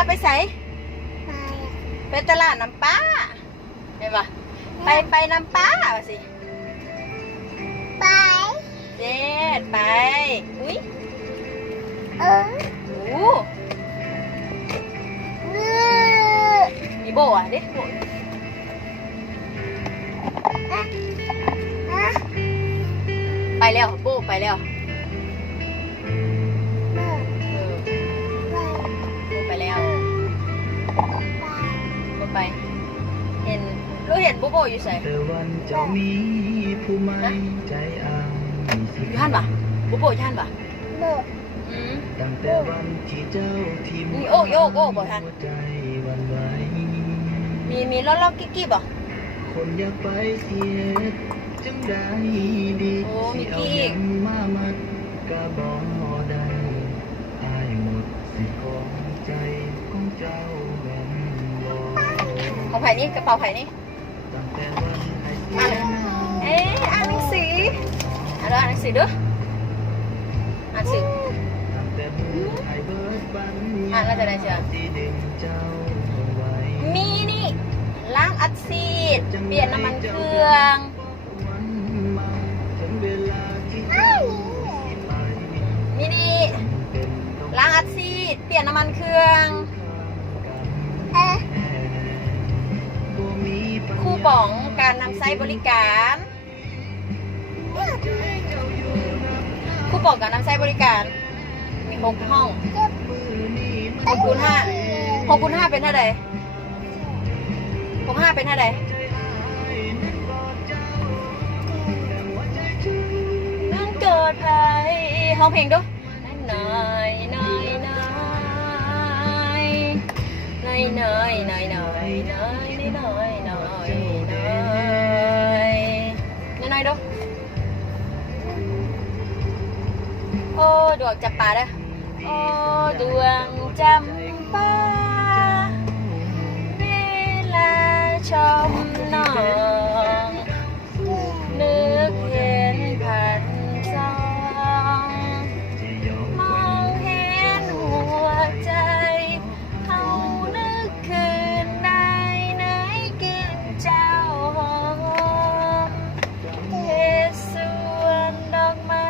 เราไปใส่ไปตลาดน้ำป้าเห็นปะไปน้ำป้าสิไปเด็ดไปอุ้ยโอ้มีโบอ่ะดิโบไปแล้วโบไปแล้วโบไปแล้วโบไปเห็นรู้เห็นโบอยู่ใส่อยู่ท่านปะโบอยู่ท่านปะตั้งแต่วันที่เจ้าทิมมีโยกบ่ท่านมีล้อกิ๊กบ่คนอยากไปเสียจังได้ดีมีกิ๊กมามัดกะบ่ได้อายหมดสิของใจของเจ้าแม่นบ่ของไผ่นี่กระเป๋าไผ่นี่ตั้งแต่วันอ่านหนังสืออ่านหนังสือด้วยอ่านสื่ออ่านแล้วจะได้เชียวมีนี่ล้างอัดซีดเปลี่ยนน้ำมันเครื่องมีนี่ล้างอัดซีดเปลี่ยนน้ำมันเครื่องคูปองการนำใช้บริการคูปองการนำใช้บริการมี6 ห้อง6x5เป็นเท่าไหร่6 5เป็นเท่าไหร่นั่งเกิดภัยห้องเพลงด้วยน้อยน้อยน้อยน้อยน้อยน้อยน้อยน้อยน้อยน้อยน้อยน้อยด้วยโอ้ดวงจับปลาเด้อโอ้ดวงจำปาเวลาชมน้องนึกเห็นพันสองมองเห็นหัวใจเขานึกคืนได้ไหนกินเจ้าหอมเทสวนดอกไม้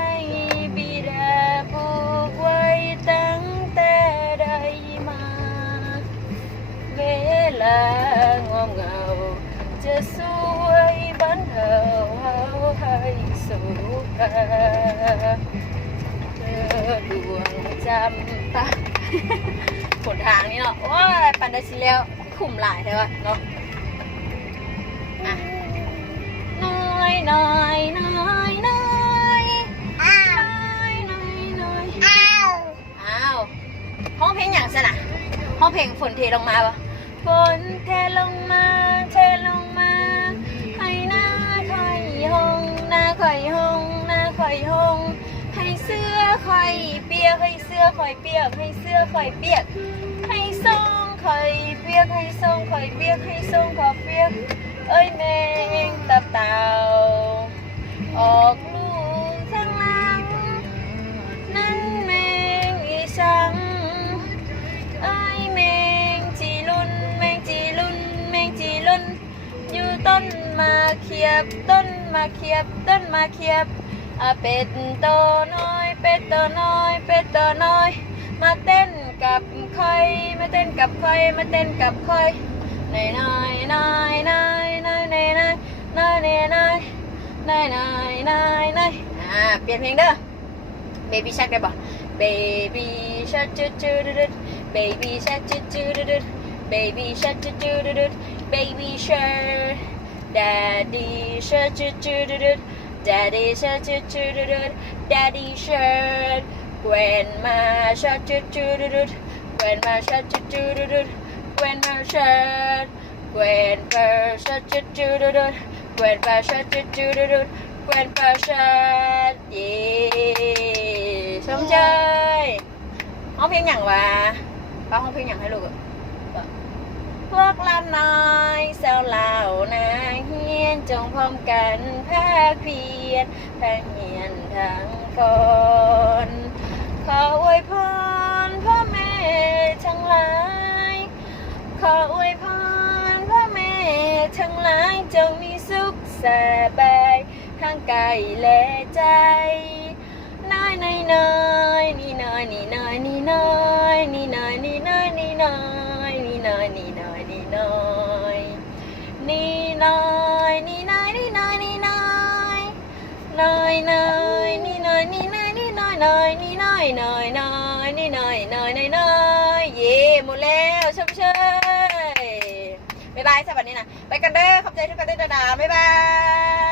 บิดาปลูกไว้ตั้งแต่ใดมาเวลางอมเงาจะสวยบันเทาเฮาให้สุขเธอดวงจำปาผลทางนี้เนาะว้าปันได้สิแล้วขุ่มหลายใช่ป่ะเนาะอ่ะน้อยน้อยน้อยน้อยน้อยน้อยน้อยอ้าวห้องเพลงอย่างสนะห้องเพลงฝนเทลงมาป่ะฝนเทลงมาเทลงมาให้หน้าคอยหงหน้าคอยหงหน้าคอยหงให้เสื้อคอยเปียกให้เสื้อคอยเปียกให้เสื้อคอยเปียกให้ส่งคอยเปียกให้ส่งคอยเปียกให้ส่งคอยเปียกเอ้ยแมงตับเต่าออกลูกข้างหลังนั่นแมงอีสังเอ้ยแมงจีรุนแมงจีรุนแมงจีรุนอยู่ต้นมาเขียบต้นมาเขียบต้นมาเขียบเป็ดตัวน้อยเป็ดตัวน้อยเป็ดตัวน้อยมาเต้นกับใครมาเต้นกับใครมาเต้นกับใครนายนายนายนายนายนายนายนายนายนายนายนายนายนายเปลี่ยนเพลงเด้อ Baby Shark ได้ป่ะ Baby Shark จุดจุดจุด Baby Shark จุดจุดจุด Baby Shark จุดจุดจุด Baby Shark Daddy Shark จุดจุดจุด Daddy Shark จุดจุดจุด Daddy Shark Grandma Shark จุดจุดจุด Grandma Shark จุดจุดจุด Grandma Shark Grandpa Shark จุดจุดจุด Grandpa Shark จุดจุดจุด Grandpa Shark เย้ชมเชยห้องเพลงอย่างวะป้าห้องเพลงอย่างให้ลูกพวกลานน้อยเศร้าเหล่านางเฮียนจงพร้อมกันภาคเพียรทั้งเฮียนทั้งคนขออวยพรพ่อแม่ทั้งหลาย จงมีสุขสบายทั้งกายและใจน้อยน้อยน้อยนี่น้อยนี่น้อยนี่น้อยนี่น้อยนี่น้อยนี่น้อยนี่น้อยนี่น้อยนี่น้อยนี่น้อยนี่น้อยนี่น้อยนี่น้อยน้อยน้อยนี่น้อยนี่น้อยนี่น้อยน้อยนี่น้อยน้อยน้อยนี่น้อยน้อยน้อยน้อยเย่หมดแล้วชมเชยบ๊ายบายสวัสดีนะไปกันเด้อขอบใจทุกคนด้วยนะบ๊ายบาย